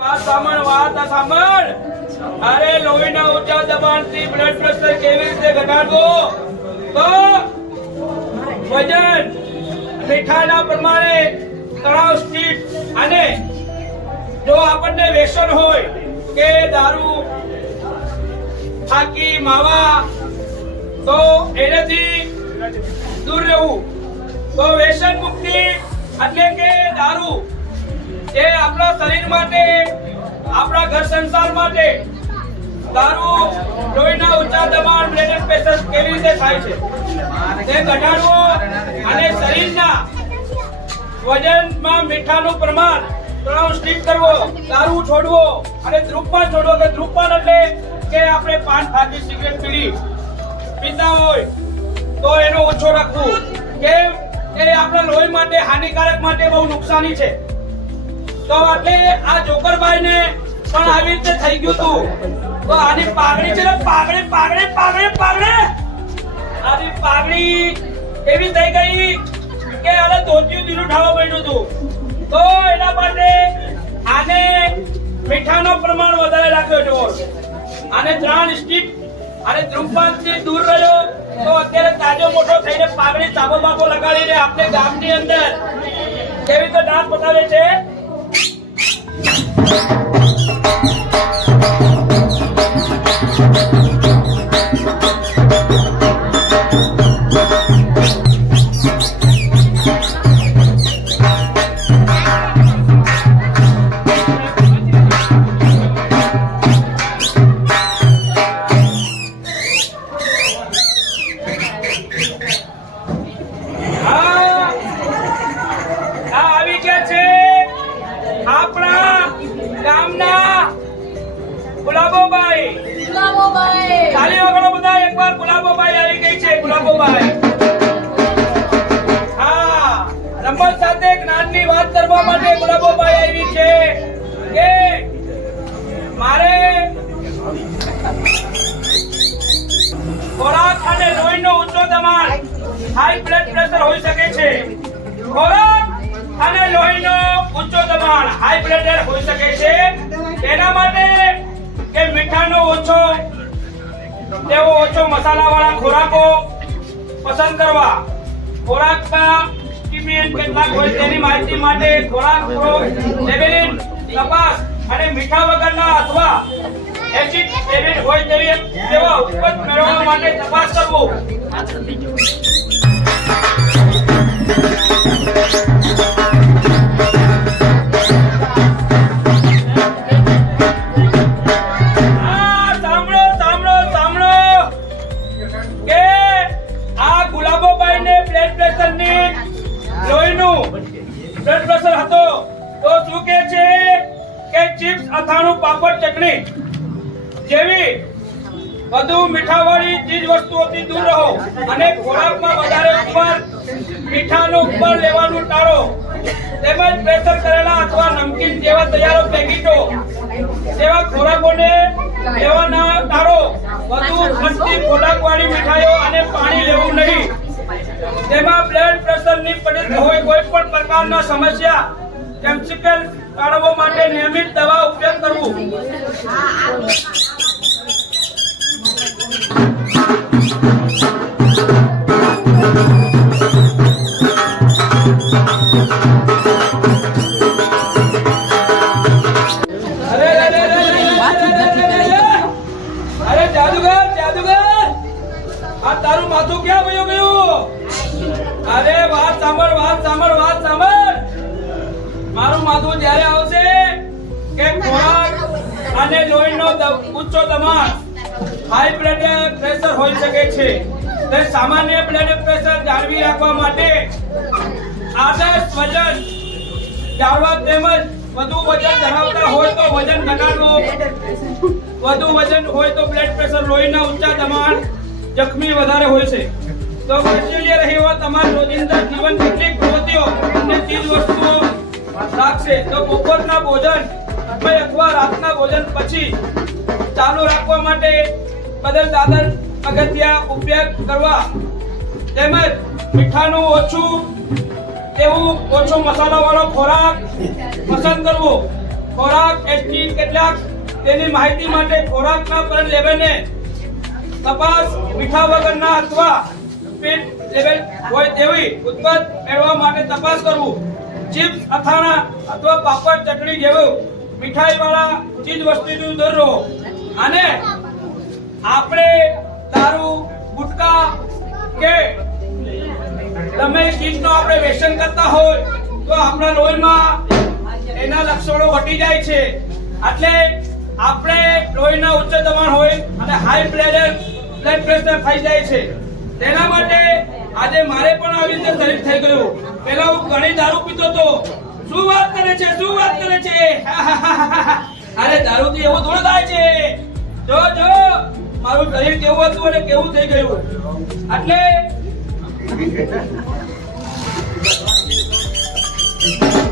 વાત સાંભળ વાત સાંભળ. અરે લોહીના ઊંચા દબાણથી બ્લડ પ્રેશર કેવી રીતે ઘટાડવો? તો વજન મીઠાના પ્રમાણે તણાવ સ્ટીપ અને જો આપણને વ્યસન હોય કે દારૂ થાકી માવા, તો એનાથી દૂર રહેવું. તો વ્યસન મુક્તિ એટલે કે દારૂ. એ આપણા શરીર માટે, આપણા ઘર સંસાર માટે દારૂ, લોહીના ઊંચા દબાણ, બ્લડ પ્રેશર કેવી રીતે થાય છે? તે ઘટાડવો અને શરીરના વજનમાં મીઠાનું પ્રમાણ તણાવ સ્ટીપ કરવો, દારૂ છોડવો અને ધ્રુપપાન છોડવો. કે ધ્રુપપાન એટલે કે આપણે પાન ફાકી સિગરેટ પીડી પીતા હોય તો એનો ઓછો રાખવું. કે એ આપણા લોહી માટે, હાનિકારક માટે બહુ નુકસાની છે. તો એટલે આ જોકરભાઈ ને પણ આવી રીતે થઈ ગયું તું તો આની પાઘડી છે ને, પાઘડી પાઘડી પાઘડી પાઘડી. આની પાઘડી એવી થઈ ગઈ કે આને ધોતિયું દીનું ઠાવા પડ્યું હતું. તો એના માટે આને મીઠાનો પ્રમાણ વધારે રાખ્યો છે આને ત્રણ સ્ટીપ અને ધૂમપાનથી દૂર રહ્યો. તો અત્યારે તાજો મોટો થઈને પાઘડી ચાબો બાબો લગાડીને આપણે ગામની અંદર કેવી રીતે ડાન્સ બતાવે છે? フフフ。બધા ગુલાબોબાઈ આવી ગઈ છે ગુલાબોબાઈ હા નંબર સાથે જ્ઞાનની વાત કરવા માટે ગુલાબોબાઈ આવી છે. કે મારે ખોરાક અને લોહીનો ઊંચો હાઈ બ્લડ પ્રેશર હોઈ શકે છે. ખોરાક અને લોહીનો હાઈ બ્લડ હોઈ શકે છે. તેના માટે તેવો ઓછો મસાલાવાળા ખોરાકો પસંદ કરવા. ખોરાકમાં ટીપીએન કેટલાક હોય તેની માહિતી માટે ખોરાક લેબેલિન તપાસ અને મીઠા વગરના અથવા એસિડ લેબેલિન હોય તેવી તેવા ઉત્પન્ન મેળવવા માટે તપાસ કરવું. કે આ ગુલાબોબાઈને બ્લડ પ્રેશરની લોહીનું બ્લડ પ્રેશર હતો. તો શું કે છે કે ચિપ્સ, અથાણું, પાપડ, ચટણી જેવી વધુ મીઠાવાળી ચીજ વસ્તુઓથી દૂર રહો અને ખોરાકમાં વધારે ઉપર મીઠાનું ઉપર લેવાનું ટાળો. તેમજ પ્રેશર કરેલા અથવા નમકીન જેવા તૈયાર પેકેટો તેવા ખોરાકોને લેવાના ટાળો વધુ ખર્ચી ખોરાકવાળી મીઠાઈઓ અને પાણી લેવું નહીં. તેમાં બ્લડ પ્રેશરની પીડિત હોય કોઈ પણ પ્રકારના સમસ્યા કેમ્સિકલ કાઢવા માટે નિયમિત દવા ઉપયોગ કરવું. જાદુગર જાદુગર! આ તારું માથું ક્યાં વયું ગયું? અરે, વાત સાંભળ વાત સાંભળ વાત સાંભળ! મારું માથું જ્યારે આવશે કે ખોરાક અને લોહીનો ઊંચો દબાણ હાઈ બ્લડ પ્રેશર હોઈ શકે છે. તે સામાન્ય બ્લડ પ્રેશર જાળવી રાખવા માટે આદર્શ વજન જાળવા તેમજ વધુ વજન ધરાવતા હોય તો વજન ઘટાડવું વધુ વજન હોય તો બ્લડ પ્રેશર લોહીના ઊંચા દબાણ જખમી વધારે હોય છે. તો ઓસ્ટ્રેલિયા રહેવા તમારા રોજિંદા જીવન કેટલીક પ્રવૃત્તિઓ અને ચીજ વસ્તુઓ રાખશે. તો બપોરના ભોજન, અથવા રાતના ભોજન પછી ચાલુ રાખવા માટે બદલ દાદર અગત્યા ઉપયોગ કરવા. તેમજ મીઠાનું ઓછું તેવું ઓછો મસાલા વાળો ખોરાક પસંદ કરવો. ખોરાક એસટી કેટલાક તેની માહિતી માટે ખોરાકના પર લેવલને તપાસ મીઠા વગરના અથવા પેટ લેવલ હોય તેવી ઉત્પાદ મેળવવા માટે તપાસ કરવું. ચિપ્સ, અથાણા અથવા પાપડ, ચટણી જેવું મીઠાઈ વાળા ચીજ વસ્તુથી દૂર રહો. અને આપણે દારૂ, ગુટકા કે તમે ચીજનો આપણે વ્યસન કરતા હોય, તો આપણા લોહીમાં એના લક્ષણો ઘટી જાય છે. એટલે આપણે લોહીના ઉચ્ચ દબાણ હોય અને હાઈ બ્લડ બ્લડ પ્રેશર થઈ જાય છે. તેના માટે આજે મારે પણ આવી રીતે શરીર થઈ ગયું. પેલા હું ઘણી દારૂ પીતો હતો. શું વાત કરે છે? શું વાત કરે છે? અરે દારૂથી એવું થોડું થાય છે. જો જો, મારું શરીર કેવું હતું અને કેવું થઈ ગયું. એટલે Thank you.